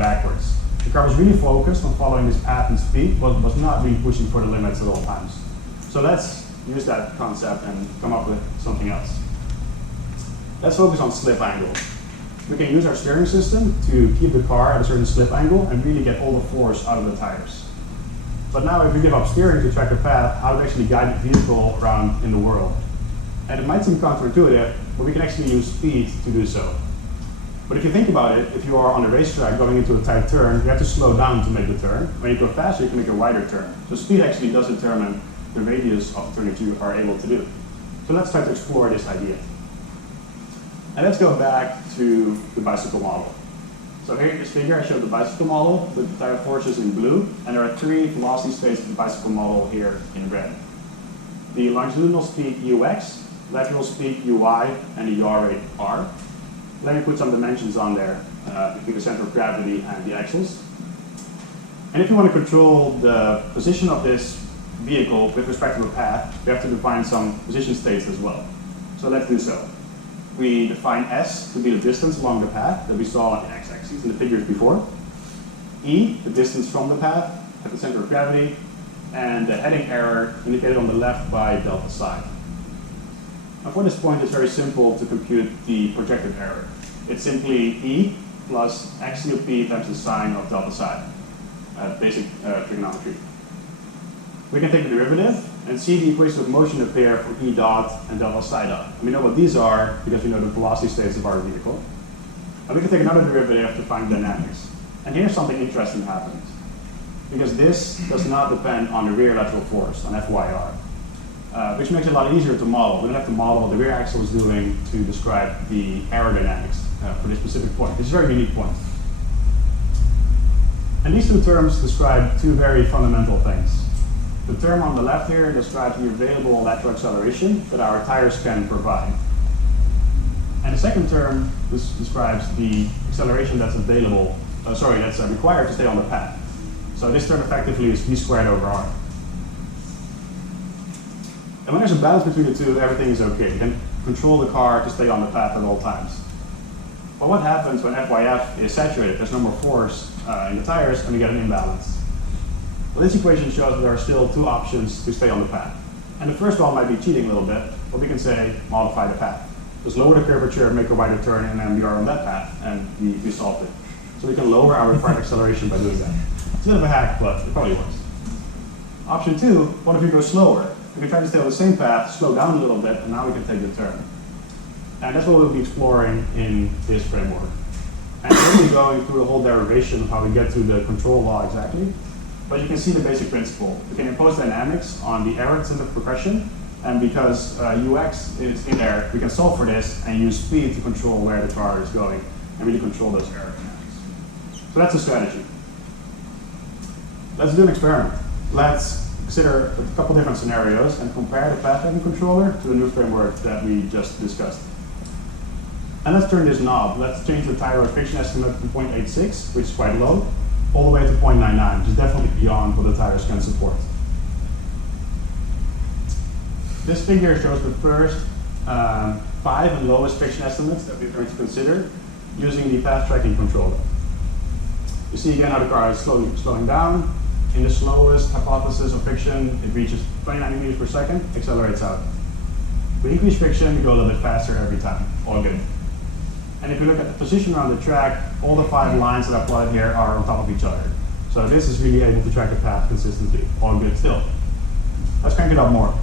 backwards. The car was really focused on following this path and speed, but was not really pushing for the limits at all times. So let's use that concept and come up with something else. Let's focus on slip angle. We can use our steering system to keep the car at a certain slip angle and really get all the force out of the tires. But now if we give up steering to track a path, how to actually guide the vehicle around in the world. And it might seem counterintuitive, but we can actually use speed to do so. But if you think about it, if you are on a racetrack going into a tight turn, you have to slow down to make the turn. When you go faster, you can make a wider turn. So speed actually does determine the radius of the turn that you are able to do. So let's try to explore this idea. And let's go back to the bicycle model. So here in this figure, I showed the bicycle model with the tire forces in blue, and there are three velocity states of the bicycle model here in red. The longitudinal speed ux, lateral speed ui, and the yaw rate r. Let me put some dimensions on there between the center of gravity and the axles. And if you want to control the position of this vehicle with respect to a path, we have to define some position states as well. So let's do so. We define s to be the distance along the path that we saw on the x-axis in the figures before. E, the distance from the path at the center of gravity, and the heading error indicated on the left by delta psi. Now for this point, it's very simple to compute the projected error. It's simply E plus x cube p times the sine of delta psi, basic trigonometry. We can take the derivative and see the equations of motion appear for E dot and delta psi dot. And we know what these are because we know the velocity states of our vehicle. And we can take another derivative to find dynamics. And here's something interesting happens. Because this does not depend on the rear lateral force, on FYR. Which makes it a lot easier to model. We don't have to model what the rear axle is doing to describe the aerodynamics for this specific point. This is a very unique point. And these two terms describe two very fundamental things. The term on the left here describes the available lateral acceleration that our tires can provide. And the second term describes the acceleration that's available, that's required to stay on the path. So this term effectively is v squared over r. And when there's a balance between the two, everything is okay. You can control the car to stay on the path at all times. But what happens when FYF is saturated? There's no more force in the tires, and we get an imbalance. Well, this equation shows that there are still two options to stay on the path. And the first one might be cheating a little bit, but we can say modify the path. Just lower the curvature, make a wider turn, and then we are on that path, and we solved it. So we can lower our required acceleration by doing that. It's a bit of a hack, but it probably works. Option two, what if you go slower? We can try to stay on the same path, slow down a little bit, and now we can take the turn. And that's what we'll be exploring in this framework. And we're really going through the whole derivation of how we get to the control law exactly. But you can see the basic principle. We can impose dynamics on the error that's in the progression, and because ux is in there, we can solve for this and use speed to control where the car is going and really control those error dynamics. So that's the strategy. Let's do an experiment. Let's consider a couple different scenarios and compare the path tracking controller to the new framework that we just discussed. And let's turn this knob. Let's change the tire load friction estimate from 0.86, which is quite low, all the way to 0.99, which is definitely beyond what the tires can support. This figure shows the first 5 and lowest friction estimates that we're going to consider using the path tracking controller. You see again how the car is slowing down. In the slowest hypothesis of friction, it reaches 29 meters per second, accelerates out. With increased friction, we go a little bit faster every time, all good. And if you look at the position around the track, all the 5 lines that I plotted here are on top of each other. So this is really able to track the path consistently, all good still. Let's crank it up more.